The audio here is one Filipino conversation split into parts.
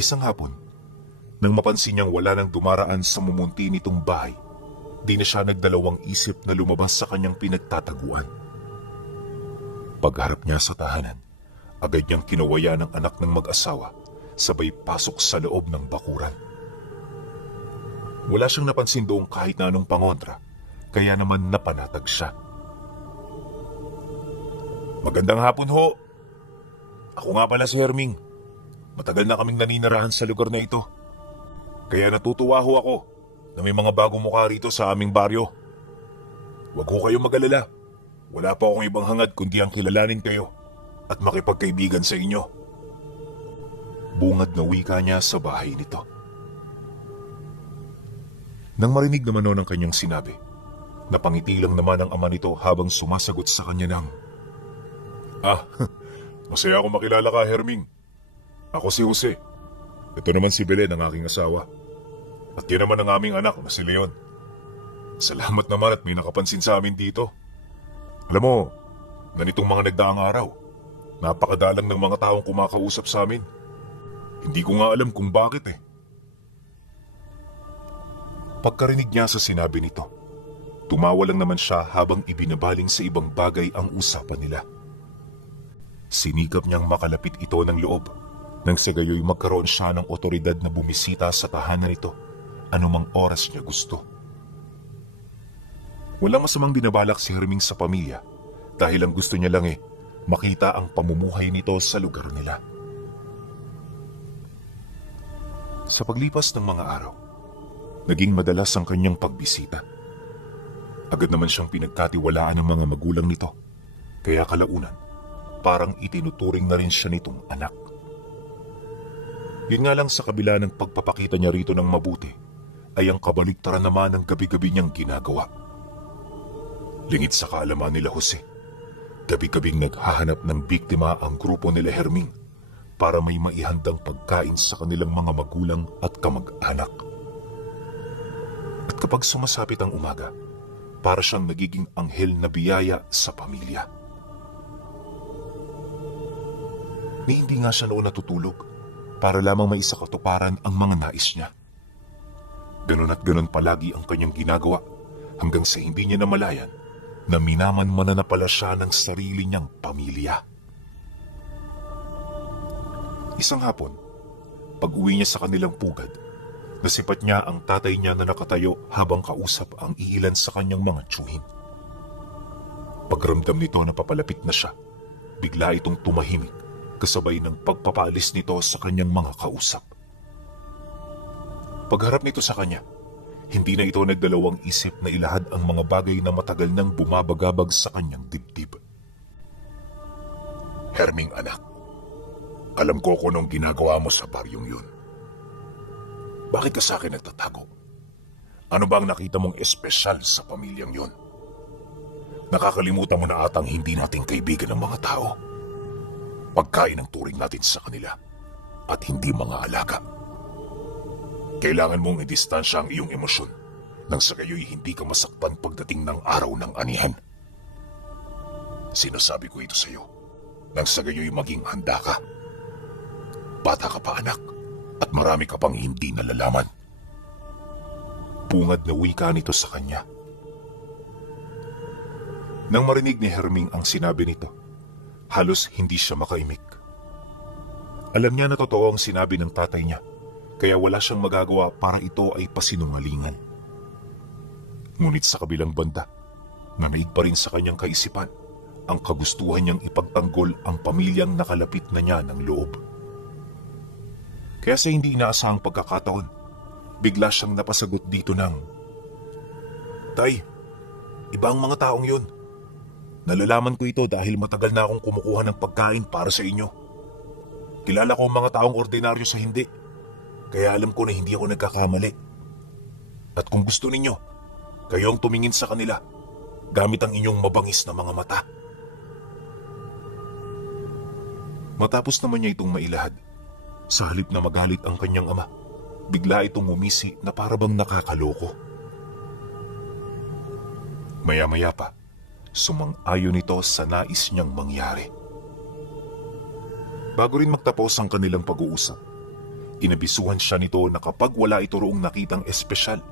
Isang hapon, nang mapansin niyang wala nang dumaraan sa mumunti nitong bahay, di na siya nagdalawang isip na lumabas sa kanyang pinagtataguan. Pagharap niya sa tahanan, agad niyang kinawaya ng anak ng mag-asawa, sabay pasok sa loob ng bakuran. Wala siyang napansin doong kahit na anong pangontra, kaya naman napanatag siya. Magandang hapon ho. Ako nga pala si Herming. Matagal na kaming naninirahan sa lugar na ito. Kaya natutuwa ho ako na may mga bagong mukha rito sa aming baryo. Huwag ho kayong mag-alala. Wala pa akong ibang hangad kundi ang kilalanin kayo at makipagkaibigan sa inyo. Bungad na wika niya sa bahay nito. Nang marinig naman noon ang kanyang sinabi, napangiti lang naman ang ama nito habang sumasagot sa kanya ng, masaya ako makilala ka, Herming. Ako si Jose. Ito naman si Belen, ang aking asawa. At yan naman ang aming anak na si Leon. Salamat naman at may nakapansin sa amin dito. Alam mo, ganitong mga nagdaang araw, napakadalang ng mga taong kumakausap sa amin. Hindi ko nga alam kung bakit eh. Pagkarinig niya sa sinabi nito, tumawa lang naman siya habang ibinabaling sa ibang bagay ang usapan nila. Sinikap niyang makalapit ito ng loob nang sa gayoy magkaroon siya ng otoridad na bumisita sa tahanan nito anumang oras niya gusto. Walang masamang binabalak si Herming sa pamilya dahil ang gusto niya lang makita ang pamumuhay nito sa lugar nila. Sa paglipas ng mga araw, naging madalas ang kanyang pagbisita. Agad naman siyang pinagkatiwalaan ng mga magulang nito, kaya kalaunan, parang itinuturing na rin siya nitong anak. Yun nga lang sa kabila ng pagpapakita niya rito ng mabuti, ay ang kabaligtaran naman ng gabi-gabi niyang ginagawa. Lingid sa kaalaman nila Jose, gabi-gabing naghahanap ng biktima ang grupo nila Herming para may maihandang pagkain sa kanilang mga magulang at kamag-anak. At kapag sumasapit ang umaga, para siyang nagiging anghel na biyaya sa pamilya. Ni hindi nga siya noon natutulog para lamang maisakatuparan ang mga nais niya. Ganon at ganon palagi ang kanyang ginagawa hanggang sa hindi niya namalayan na minaman-mana na pala siya ng sarili niyang pamilya. Isang hapon, pag-uwi niya sa kanilang pugad, nasipat niya ang tatay niya na nakatayo habang kausap ang iilan sa kanyang mga tiyuhin. Pagramdam nito na papalapit na siya, bigla itong tumahimik kasabay ng pagpapalis nito sa kanyang mga kausap. Pagharap nito sa kanya, hindi na ito nagdalawang isip na ilahad ang mga bagay na matagal nang bumabagabag sa kanyang dibdib. Herming anak, alam ko kung anong ginagawa mo sa baryong yun. Bakit ka sa akin nagtatago? Ano ba ang nakita mong espesyal sa pamilyang yun? Nakakalimutan mo na atang hindi natin kaibigan ng mga tao. Pagkain ang turing natin sa kanila at hindi mga alaga. Kailangan mong i-distansya ang iyong emosyon nang sa gayoy hindi ka masaktan pagdating ng araw ng anihan. Sinasabi ko ito sa iyo nang sa gayoy maging handa ka. Bata ka pa anak at marami ka pang hindi nalalaman. Bungad na wika nito sa kanya. Nang marinig ni Herming ang sinabi nito, halos hindi siya makaimik. Alam niya na totoo ang sinabi ng tatay niya, kaya wala siyang magagawa para ito ay pasinungalingan. Ngunit sa kabilang banda, nanaig pa rin sa kanyang kaisipan ang kagustuhan niyang ipagtanggol ang pamilyang nakalapit na niya ng loob. Kaya sa hindi inaasahang pagkakataon, bigla siyang napasagot dito ng, Tay, iba ang mga taong yun. Nalalaman ko ito dahil matagal na akong kumukuha ng pagkain para sa inyo. Kilala ko ang mga taong ordinaryo sa hindi, kaya alam ko na hindi ako nagkakamali. At kung gusto ninyo, kayo ang tumingin sa kanila gamit ang inyong mabangis na mga mata. Matapos naman niya itong mailahad, sa halip na magalit ang kanyang ama, bigla itong umisi na parabang nakakaloko. Maya-maya pa, sumang-ayon ito sa nais niyang mangyari. Bago rin magtapos ang kanilang pag-uusap, Inabisuhan siya nito na kapag wala ito roong nakitang espesyal,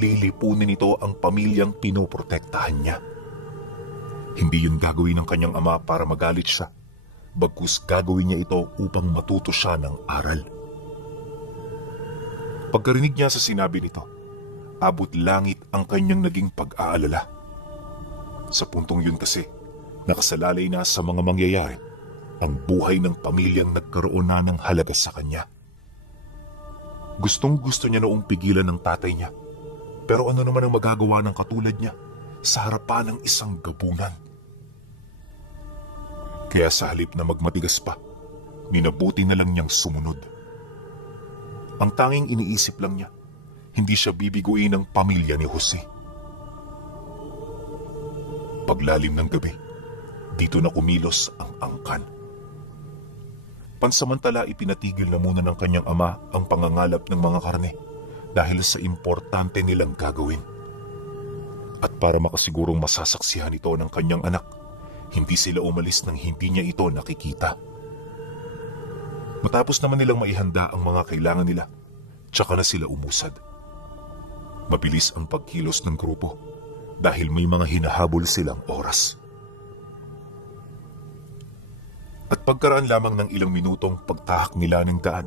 lilipunin nito ang pamilyang pinoprotektahan niya. Hindi yun gagawin ng kanyang ama para magalit siya, bagkus gagawin niya ito upang matuto siya ng aral. Pagkarinig niya sa sinabi nito, abot langit ang kanyang naging pag-aalala. Sa puntong yun kasi, nakasalalay na sa mga mangyayari ang buhay ng pamilyang nagkaroon na ng halaga sa kanya. Gustong-gusto niya noong pigilan ng tatay niya, pero ano naman ang magagawa ng katulad niya sa harapan ng isang gabunan? Kaya sa halip na magmatigas pa, minabuti na lang niyang sumunod. Ang tanging iniisip lang niya, hindi siya bibiguin ng pamilya ni Jose. Paglalim ng gabi, dito na kumilos ang angkan. Pansamantala ipinatigil na muna ng kanyang ama ang pangangalap ng mga karne dahil sa importante nilang gagawin. At para makasigurong masasaksihan ito ng kanyang anak, hindi sila umalis nang hindi niya ito nakikita. Matapos naman nilang maihanda ang mga kailangan nila, tsaka na sila umusad. Mabilis ang pagkilos ng grupo dahil may mga hinahabol silang oras. At pagkaraan lamang ng ilang minutong pagtahak nila ng daan,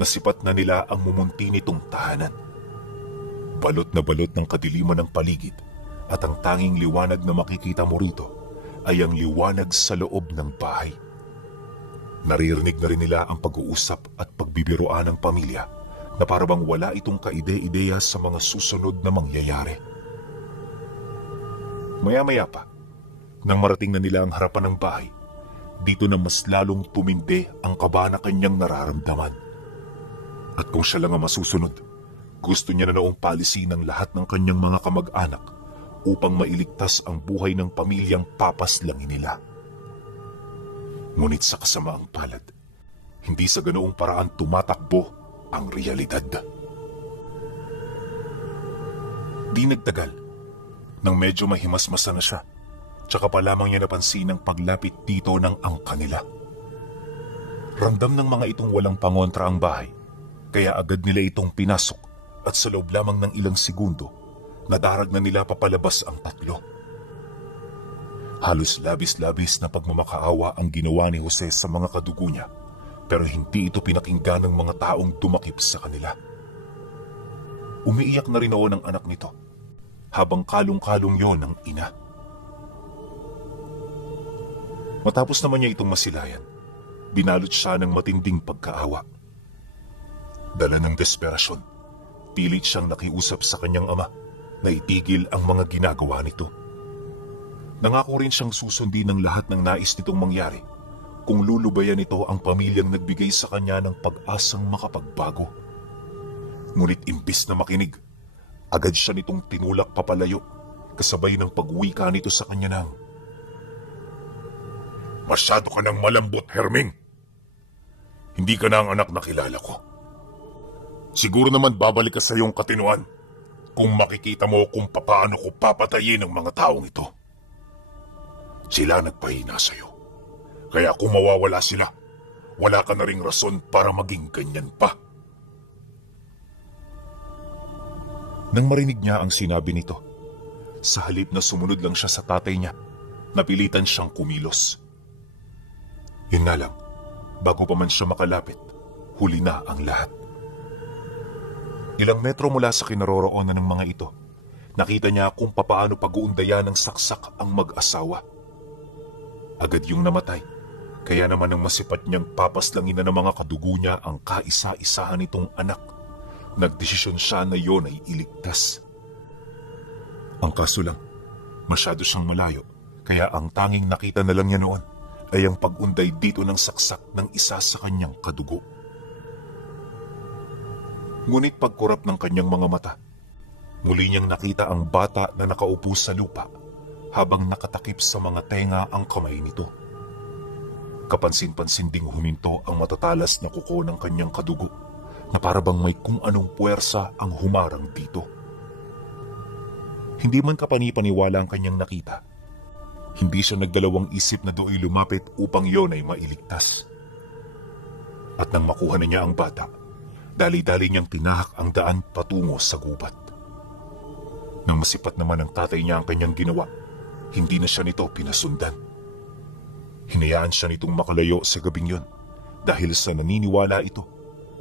nasipat na nila ang mumunti nitong tahanan. Balot na balot ng kadiliman ng paligid at ang tanging liwanag na makikita mo rito ay ang liwanag sa loob ng bahay. Naririnig na rin nila ang pag-uusap at pagbibiroan ng pamilya na parabang wala itong kaide-ideya sa mga susunod na mangyayari. Maya-maya pa, nang marating na nila ang harapan ng bahay, dito na mas lalong tumindi ang kaba na kanyang nararamdaman. At kung siya lang ang masusunod, gusto niya na noong palisin ang lahat ng kanyang mga kamag-anak upang mailigtas ang buhay ng pamilyang papaslangin nila. Ngunit sa kasamaang palad, hindi sa ganoong paraan tumatakbo ang realidad. Di nagtagal, nang medyo mahimasmasa na siya, tsaka pa lamang niya napansin ang paglapit dito ng angka nila. Ramdam ng mga itong walang pangontra ang bahay, kaya agad nila itong pinasok at sa loob lamang ng ilang segundo, nadarag na nila papalabas ang tatlo. Halos labis-labis na pagmamakaawa ang ginawa ni Jose sa mga kadugo niya, pero hindi ito pinakinggan ng mga taong dumakip sa kanila. Umiiyak na rin noon ang anak nito, habang kalong-kalong yon ng ina. Matapos naman niya itong masilayan, binalot siya ng matinding pagkaawa. Dala ng desperasyon, pilit siyang nakiusap sa kanyang ama na itigil ang mga ginagawa nito. Nangako rin siyang susundin ng lahat ng nais nitong mangyari kung lulubayan nito ang pamilyang nagbigay sa kanya ng pag-asang makapagbago. Ngunit imbis na makinig, agad siya nitong tinulak papalayo kasabay ng pag-wika nito sa kanya ng, "Masyado ka ng malambot, Herming. Hindi ka na ang anak na kilala ko. Siguro naman babalik ka sa iyong katinuan kung makikita mo kung papaano ko papatayin ang mga taong ito. Sila nagpahina sa iyo. Kaya kung mawawala sila, wala ka na ring rason para maging ganyan pa." Nang marinig niya ang sinabi nito, sa halip na sumunod lang siya sa tatay niya, napilitan siyang kumilos. Yun nga lang, bago pa man siya makalapit, huli na ang lahat. Ilang metro mula sa kinaroroonan ng mga ito, nakita niya kung papaano pag-uundayan ng saksak ang mag-asawa. Agad yung namatay, kaya naman ang masipat niyang papaslangin na ng mga kadugo niya ang kaisa-isahan nitong anak. Nagdesisyon siya na yon ay iligtas. Ang kaso lang, masyado siyang malayo, kaya ang tanging nakita na lang niya noon ay ang pag-unday dito ng saksak ng isa sa kanyang kadugo. Ngunit pagkurap ng kanyang mga mata, muli niyang nakita ang bata na nakaupo sa lupa habang nakatakip sa mga tenga ang kamay nito. Kapansin-pansin ding huminto ang matatalas na kuko ng kanyang kadugo na parabang may kung anong puwersa ang humarang dito. Hindi man kapani-paniwala ang kanyang nakita, hindi siya nagdalawang isip na do'y lumapit upang yon ay mailigtas. At nang makuha na niya ang bata, Dali-dali niyang tinahak ang daan patungo sa gubat. Nang masipat naman ng tatay niya ang kanyang ginawa, hindi na siya nito pinasundan. Hinayaan siya nitong makalayo sa gabing yon dahil sa naniniwala ito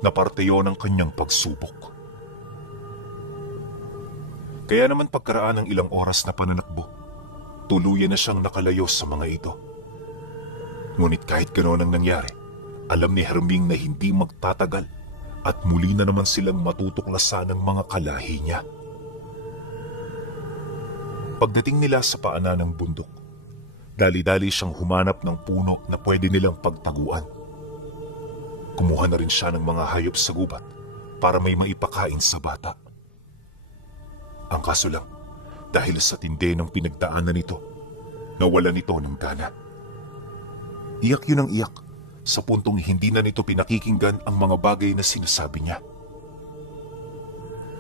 na parte yon ng kanyang pagsubok. Kaya naman pagkaraan ng ilang oras na pananakbo, tuluyan na siyang nakalayo sa mga ito. Ngunit kahit ganoon ang nangyari, alam ni Herming na hindi magtatagal at muli na naman silang matutuklasan ng mga kalahi niya. Pagdating nila sa paanan ng bundok, dali-dali siyang humanap ng puno na pwede nilang pagtaguan. Kumuha na rin siya ng mga hayop sa gubat para may maipakain sa bata. Ang kaso lang, dahil sa tindi ng pinagdaanan nito, nawalan nito ng gana. Iyak yun ang iyak, sa puntong hindi na nito pinakikinggan ang mga bagay na sinasabi niya.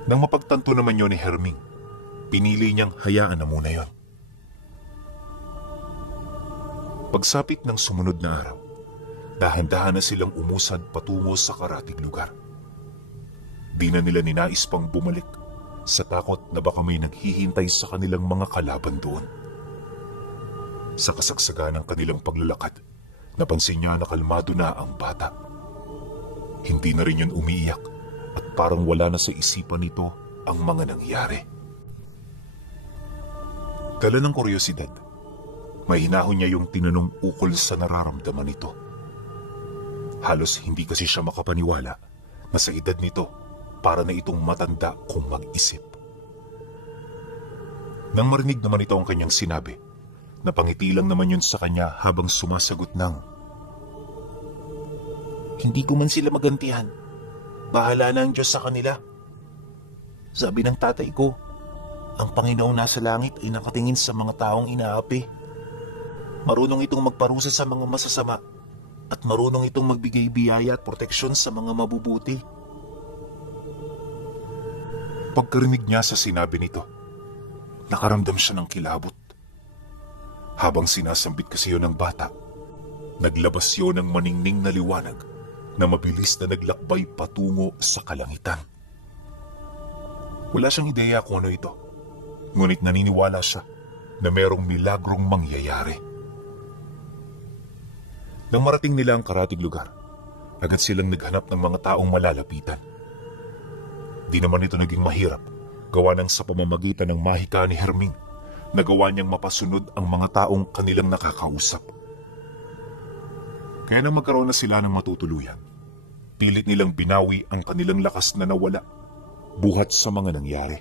Nang mapagtanto naman yun ni Herming, pinili niyang hayaan na muna yon. Pagsapit ng sumunod na araw, dahan-dahan na silang umusad patungo sa karatig lugar. Di na nila ninais pang bumalik sa takot na baka may naghihintay sa kanilang mga kalaban doon. Sa kasagsagan ng kanilang paglalakad, napansin niya na kalmado na ang bata. Hindi na rin yun umiiyak at parang wala na sa isipan nito ang mga nangyari. Dala ng kuryosidad, mahinahon niya yung tinanong ukol sa nararamdaman nito. Halos hindi kasi siya makapaniwala na sa edad nito para na itong matanda kung mag-isip. Nang marinig naman ito ang kanyang sinabi, napangiti lang naman yun sa kanya habang sumasagot ng, "Hindi ko man sila magantihan. Bahala na ang Diyos sa kanila. Sabi ng tatay ko, ang Panginoong nasa langit ay nakatingin sa mga taong inaapi. Marunong itong magparusa sa mga masasama at marunong itong magbigay biyaya at proteksyon sa mga mabubuti." Pagkarinig niya sa sinabi nito, nakaramdam siya ng kilabot. Habang sinasambit kasi yun ng bata, naglabas yun ng maningning na liwanag na mabilis na naglakbay patungo sa kalangitan. Wala siyang ideya kung ano ito, ngunit naniniwala siya na merong milagrong mangyayari. Nang marating nila ang karatig lugar, agad silang naghanap ng mga taong malalapitan. Di naman ito naging mahirap, gawa ng sa pamamagitan ng mahika ni Herming, nagawa niyang mapasunod ang mga taong kanilang nakakausap. Kaya nang magkaroon na sila ng matutuluyan, pilit nilang binawi ang kanilang lakas na nawala, buhat sa mga nangyari.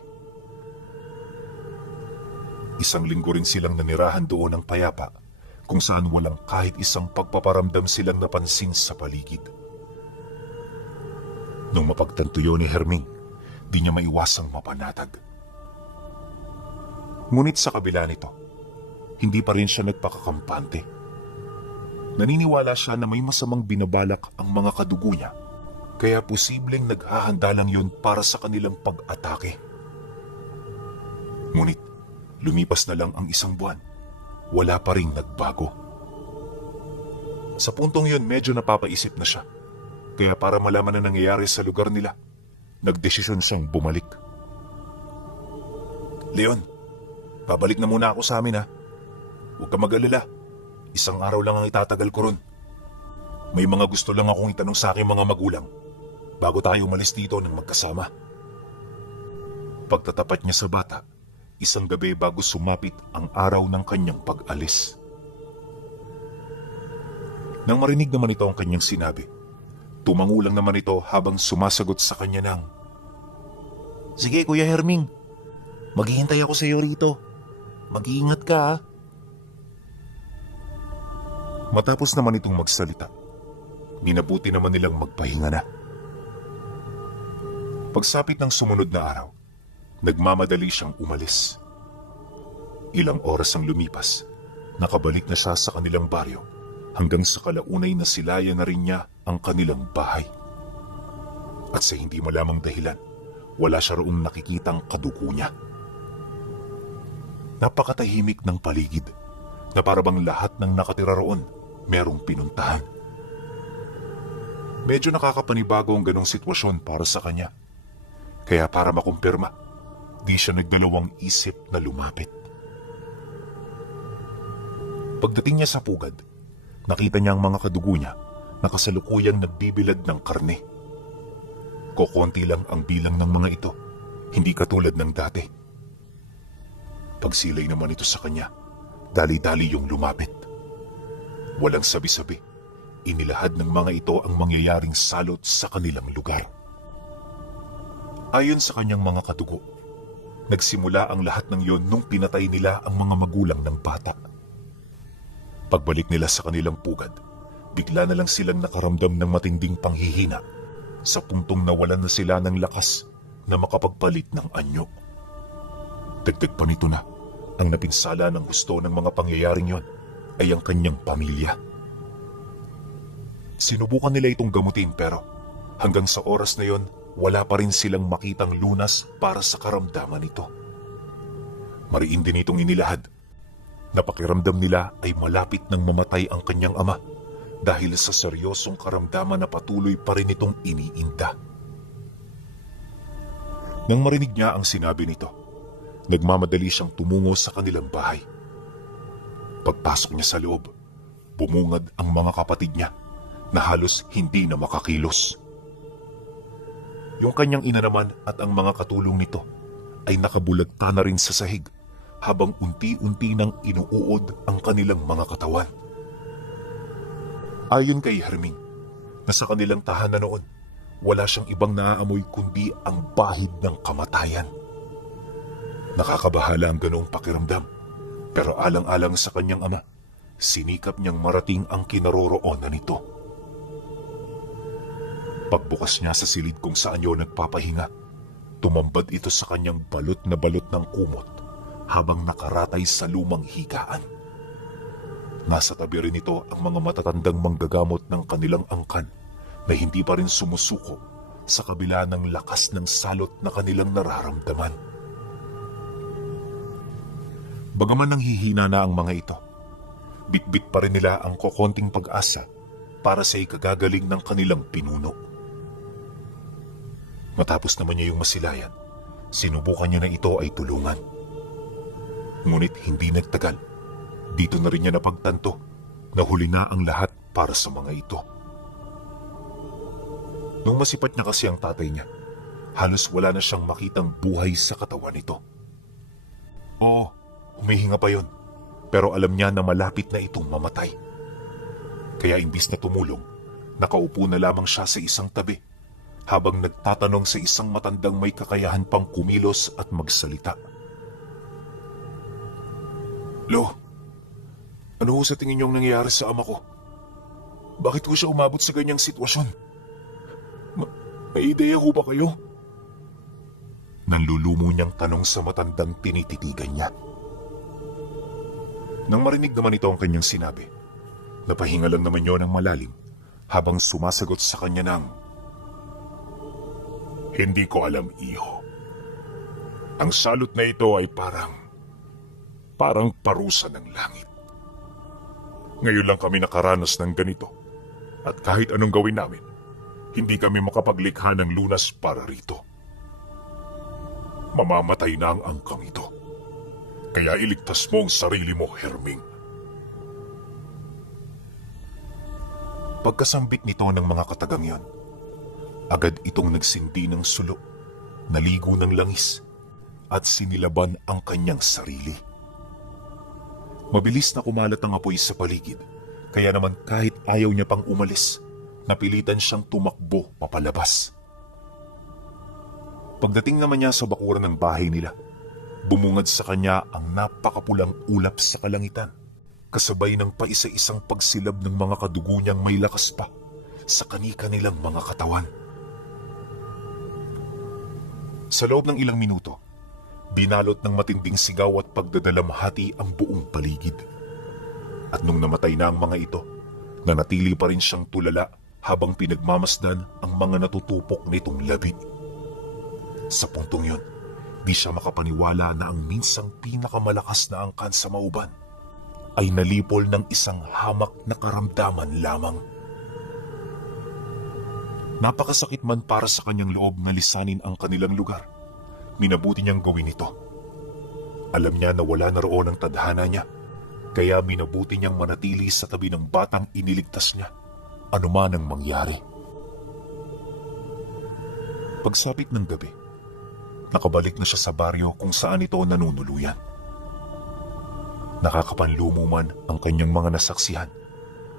Isang linggo rin silang nanirahan doon ng payapa, kung saan walang kahit isang pagpaparamdam silang napansin sa paligid. Nung mapagtanto yun ni Herming, di niya maiwasang mapanatag. Ngunit sa kabila nito, hindi pa rin siya nagpakakampante. Naniniwala siya na may masamang binabalak ang mga kadugo niya, kaya posibleng naghahanda lang yun para sa kanilang pag-atake. Ngunit, lumipas na lang ang isang buwan, wala pa ring nagbago. Sa puntong yun, medyo napapaisip na siya, kaya para malaman na nangyayari sa lugar nila, nagdesisyon siyang bumalik. "Leon, babalik na muna ako sa amin ha. Huwag ka mag-alala. Isang araw lang ang itatagal ko ron. May mga gusto lang akong itanong sa aking mga magulang bago tayo umalis dito ng magkasama." Pagtatapat niya sa bata, isang gabi bago sumapit ang araw ng kanyang pag-alis. Nang marinig naman ito ang kanyang sinabi, tumangulang naman ito habang sumasagot sa kanya ng, "Sige Kuya Herming, maghihintay ako sa iyo rito. Mag-iingat ka ha." Matapos naman itong magsalita, minabuti naman nilang magpahinga na. Pagsapit ng sumunod na araw, nagmamadali siyang umalis. Ilang oras ang lumipas, nakabalik na siya sa kanilang baryo hanggang sa kalaunay na silayan na rin niya ang kanilang bahay. At sa hindi malamang dahilan, wala siya roong nakikitang kadugo niya. Napakatahimik ng paligid na parabang lahat ng nakatira roon merong pinuntahan. Medyo nakakapanibago ang ganong sitwasyon para sa kanya. Kaya para makumpirma, di siya nagdalawang isip na lumapit. Pagdating niya sa pugad, nakita niya ang mga kadugo niya na kasalukuyang nagbibilad ng karne. Kokonti lang ang bilang ng mga ito, hindi katulad ng dati. Pagsilay naman ito sa kanya, dali-dali yung lumapit. Walang sabi-sabi, inilahad ng mga ito ang mangyayaring salot sa kanilang lugar. Ayon sa kanyang mga kadugo, nagsimula ang lahat ng yon nung pinatay nila ang mga magulang ng bata. Pagbalik nila sa kanilang pugad, bigla na lang silang nakaramdam ng matinding panghihina sa puntong nawalan na sila ng lakas na makapagpalit ng anyo. Dagdag pa nito na, ang napinsala ng gusto ng mga pangyayaring yon ay ang kanyang pamilya. Sinubukan nila itong gamutin pero hanggang sa oras na yon, wala pa rin silang makitang lunas para sa karamdaman nito. Mariin din itong inilahad. Napakiramdam nila ay malapit nang mamatay ang kanyang ama dahil sa seryosong karamdaman na patuloy pa rin itong iniinda. Nang marinig niya ang sinabi nito, nagmamadali siyang tumungo sa kanilang bahay. Pagpasok niya sa loob, bumungad ang mga kapatid niya na halos hindi na makakilos. Yung kanyang ina naman at ang mga katulong nito ay nakabulagta na rin sa sahig habang unti-unti nang inuuod ang kanilang mga katawan. Ayon kay Herming, na sa kanilang tahanan noon, wala siyang ibang naaamoy kundi ang bahid ng kamatayan. Nakakabahala ang ganoong pakiramdam, pero alang-alang sa kanyang ama, sinikap niyang marating ang kinaroroonan nito. Pagbukas niya sa silid kung saan yun nagpapahinga, tumambad ito sa kanyang balot na balot ng kumot habang nakaratay sa lumang higaan. Nasa tabi rin ito ang mga matatandang manggagamot ng kanilang angkan na hindi pa rin sumusuko sa kabila ng lakas ng salot na kanilang nararamdaman. Bagaman nanghihina na ang mga ito, bitbit pa rin nila ang kokonting pag-asa para sa ikagagaling ng kanilang pinuno. Matapos naman niya yung masilayan, sinubukan niya na ito ay tulungan. Ngunit hindi nagtagal, dito na rin niya napagtanto na huli na ang lahat para sa mga ito. Nung masipat niya kasi ang tatay niya, halos wala na siyang makitang buhay sa katawan nito. Oo, humihinga pa yon, pero alam niya na malapit na itong mamatay. Kaya imbis na tumulong, nakaupo na lamang siya sa isang tabi habang nagtatanong sa isang matandang may kakayahan pang kumilos at magsalita. Lo, ano ho sa tingin niyong nangyayari sa ama ko? Bakit ho siya umabot sa ganyang sitwasyon? May ideya ho ba kayo? Nanlulumo niyang tanong sa matandang tinititigan niya. Nang marinig naman ito ang kanyang sinabi, napahinga lang naman yon ng malalim habang sumasagot sa kanya ng, "Hindi ko alam, iho. Ang salot na ito ay parang parusa ng langit. Ngayon lang kami nakaranas ng ganito at kahit anong gawin namin, hindi kami makapaglikha ng lunas para rito. Mamamatay na ang angkang ito. Kaya iligtas mo ang sarili mo, Herming." Pagkasambit nito ng mga katagang yon, agad itong nagsindi ng sulo, naligo ng langis, at sinilaban ang kanyang sarili. Mabilis na kumalat ang apoy sa paligid, kaya naman kahit ayaw niya pang umalis, napilitan siyang tumakbo papalabas. Pagdating naman niya sa bakuran ng bahay nila, bumungad sa kanya ang napakapulang ulap sa kalangitan, kasabay ng paisa-isang pagsilab ng mga kadugo niyang may lakas pa sa kani-kanilang mga katawan. Sa loob ng ilang minuto, binalot ng matinding sigaw at pagdadalamhati ang buong paligid. At nung namatay na ang mga ito, nanatili pa rin siyang tulala habang pinagmamasdan ang mga natutupok nitong labi. Sa puntong yun, di siya makapaniwala na ang minsang pinakamalakas na angkan sa mauban ay nalipol ng isang hamak na karamdaman lamang. Napakasakit man para sa kanyang loob na lisanin ang kanilang lugar. Minabuti niyang gawin ito. Alam niya na wala na roon ang tadhana niya, kaya minabuti niyang manatili sa tabi ng batang iniligtas niya, anuman ang mangyari. Pagsapit ng gabi, nakabalik na siya sa baryo kung saan ito nanunuluyan. Nakakapanlumo man ang kanyang mga nasaksihan,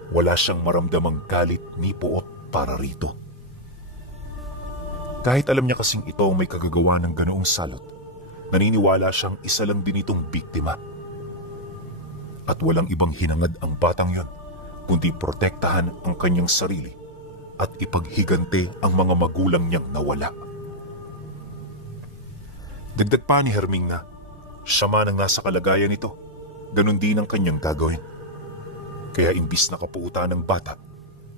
wala siyang maramdamang galit ni puot para rito. Kahit alam niya kasing ito may kagagawa ng ganoong salot, naniniwala siyang isa lang din itong biktima. At walang ibang hinangad ang batang yon, kundi protektahan ang kanyang sarili at ipaghigante ang mga magulang niyang nawala. Dagdag pa ni Herming na siya man ang nasa kalagayan nito, ganun din ang kanyang gagawin. Kaya imbis na kapuutan ng bata,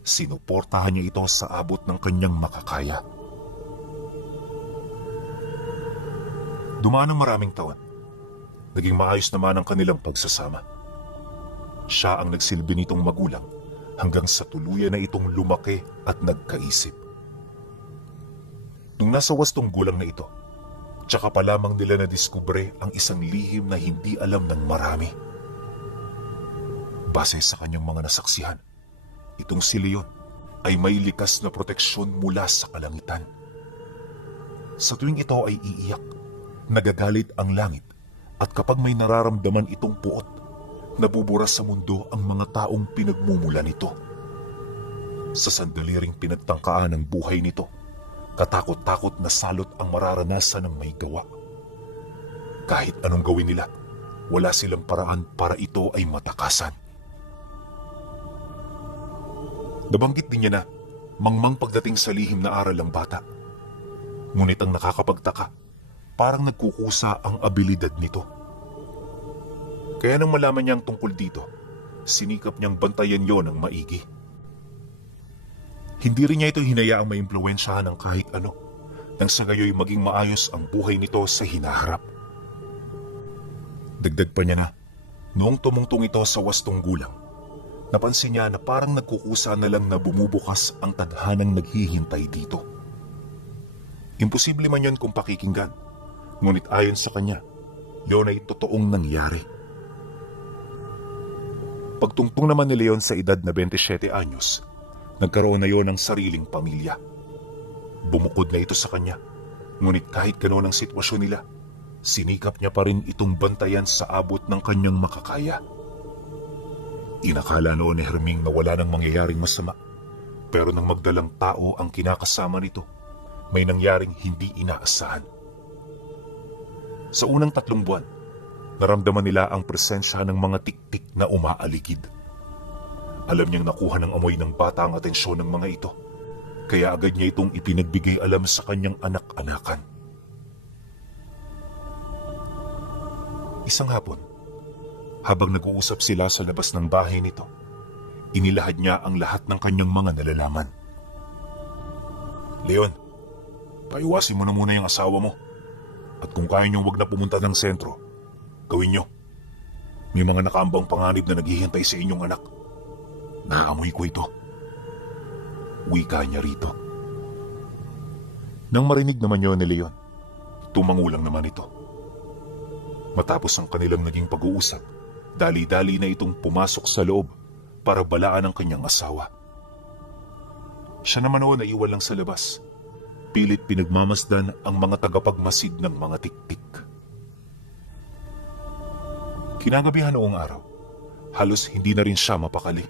sinuportahan niya ito sa abot ng kanyang makakaya. Dumaan ng maraming taon, naging maayos naman ang kanilang pagsasama. Siya ang nagsilbi nitong magulang hanggang sa tuluyan na itong lumaki at nagkaisip. Nung nasa wastong gulang na ito, tsaka pa lamang nila nadiskubre ang isang lihim na hindi alam ng marami. Base sa kanyang mga nasaksihan, itong si Leon ay may likas na proteksyon mula sa kalangitan. Sa tuwing ito ay iiyak, nagagalit ang langit, at kapag may nararamdaman itong puot, nabubura sa mundo ang mga taong pinagmumula nito. Sa sandali ring pinagtangkaan ng buhay nito, katakot-takot na salot ang mararanasan ng may gawa. Kahit anong gawin nila, wala silang paraan para ito ay matakasan. Nabanggit din niya na mangmang pagdating sa lihim na aral ang bata. Ngunit ang nakakapagtaka, parang nagkukusa ang abilidad nito. Kaya nang malaman niya ang tungkol dito, sinikap niyang bantayan yon ng maigi. Hindi rin niya ito hinayaang maimpluwensyahan ng kahit ano, nang sa gayoy maging maayos ang buhay nito sa hinaharap. Dagdag pa niya na, noong tumungtong ito sa wastong gulang, napansin niya na parang nagkukusa na lang na bumubukas ang tadhanang naghihintay dito. Imposible man yon kung pakikinggan, ngunit ayon sa kanya, yon ay totoong nangyari. Pagtungtong naman ni Leon sa edad na 27 anyos, nagkaroon na yon ng sariling pamilya. Bumukod na ito sa kanya, ngunit kahit ganoon ang sitwasyon nila, sinikap niya pa rin itong bantayan sa abot ng kanyang makakaya. Inakala noon ni Herming na wala nang mangyayaring masama, pero nang magdalang tao ang kinakasama nito, may nangyaring hindi inaasahan. Sa unang 3 buwan, naramdaman nila ang presensya ng mga tiktik na umaaligid. Alam niyang nakuha ng amoy ng bata ang atensyon ng mga ito, kaya agad niya itong ipinagbigay alam sa kanyang anak-anakan. Isang hapon, habang nag-uusap sila sa labas ng bahay nito, inilahad niya ang lahat ng kanyang mga nalalaman. Leon, paiwasin mo na muna yung asawa mo. At kung kaya niyong wag na pumunta ng sentro, gawin niyo. May mga nakaambang panganib na naghihintay sa inyong anak. Naamoy ko ito. Wika niya rito. Nang marinig naman yun ni Leon, tumangulang naman ito. Matapos ang kanilang naging pag-uusap, dali-dali na itong pumasok sa loob para balaan ang kanyang asawa. Siya naman noon ay iwan lang sa labas. Pilit pinagmamasdan ang mga tagapagmasid ng mga tiktik. Kinagabihan noong araw, halos hindi na rin siya mapakali.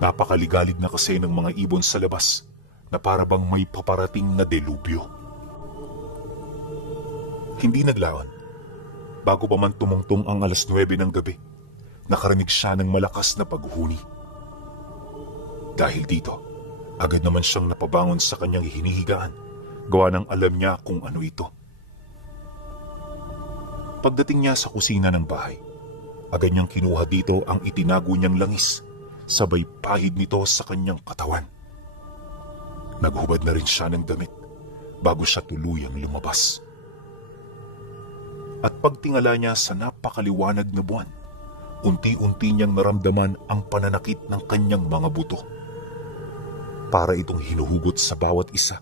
Napakaligalig na kasi ng mga ibon sa labas na para bang may paparating na delubyo. Hindi naglaon. Bago pa man tumungtong ang 9:00 ng gabi, nakarinig siya ng malakas na paghuni. Dahil dito, agad naman siyang napabangon sa kanyang hinihigaan, gawa ng alam niya kung ano ito. Pagdating niya sa kusina ng bahay, agad niyang kinuha dito ang itinago niyang langis, sabay pahid nito sa kanyang katawan. Naghubad na rin siya ng damit bago siya tuluyang lumabas. At pagtingala niya sa napakaliwanag na buwan, unti-unti niyang naramdaman ang pananakit ng kanyang mga buto. Para itong hinuhugot sa bawat isa,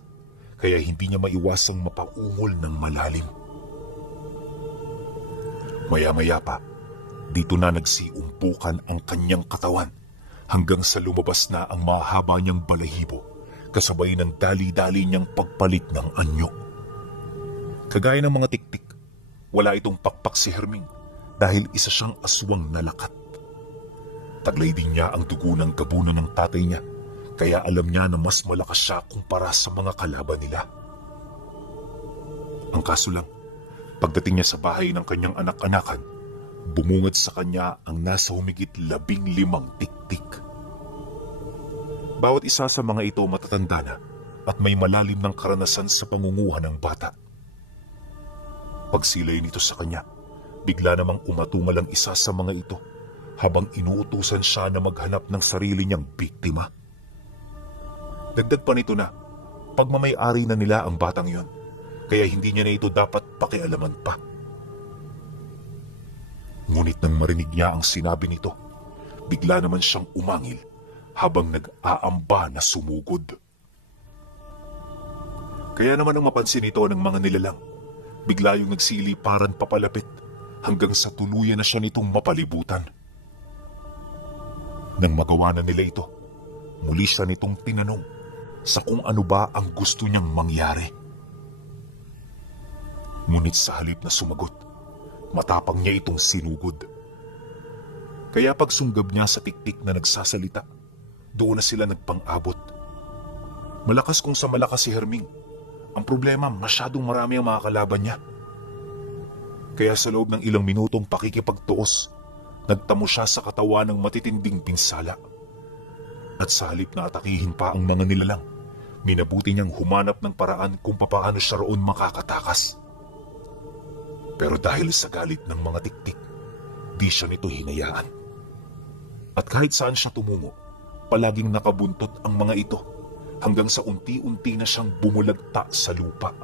kaya hindi niya maiwasang mapaungol ng malalim. Maya-maya pa, dito na nagsiumpukan ang kanyang katawan hanggang sa lumabas na ang mahaba niyang balahibo kasabay ng dali-dali niyang pagpalit ng anyo. Kagaya ng mga tiktik, wala itong pakpak si Herming dahil isa siyang aswang nalakat. Taglay din niya ang dugo ng gabunan ng tatay niya, kaya alam niya na mas malakas siya kumpara sa mga kalaban nila. Ang kaso lang, pagdating niya sa bahay ng kanyang anak-anakan, bumungad sa kanya ang nasa humigit 15 tiktik. Bawat isa sa mga ito matatanda na at may malalim ng karanasan sa pangunguha ng bata. Pagsilay nito sa kanya, bigla namang umatungal ang isa sa mga ito habang inuutusan siya na maghanap ng sarili niyang biktima. Dagdag pa nito na pagmamay-ari na nila ang batang yon, kaya hindi niya na ito dapat pakialaman pa. Ngunit nang marinig niya ang sinabi nito, bigla naman siyang umangil habang nag-aamba na sumugod. Kaya naman ang mapansin ito ng mga nilalang, bigla yung nagsiliparan papalapit hanggang sa tuluyan na siya nitong mapalibutan. Nang magawa na nila ito, muli siya nitong tinanong sa kung ano ba ang gusto niyang mangyari. Ngunit sa halip na sumagot, matapang niya itong sinugod. Kaya pagsunggab niya sa tiktik na nagsasalita, doon na sila nagpang-abot. Malakas kung sa malakas si Herming. Ang problema, masyadong marami ang mga kalaban niya. Kaya sa loob ng ilang minutong pakikipagtuos, nagtamo siya sa katawan ng matitinding pinsala. At sa halip na atakihin pa ang mga nilalang, minabuti niyang humanap ng paraan kung papaano siya roon makakatakas. Pero dahil sa galit ng mga tiktik, di siya nito hinayaan. At kahit saan siya tumungo, palaging nakabuntot ang mga ito hanggang sa unti-unti na siyang bumulagta sa lupa.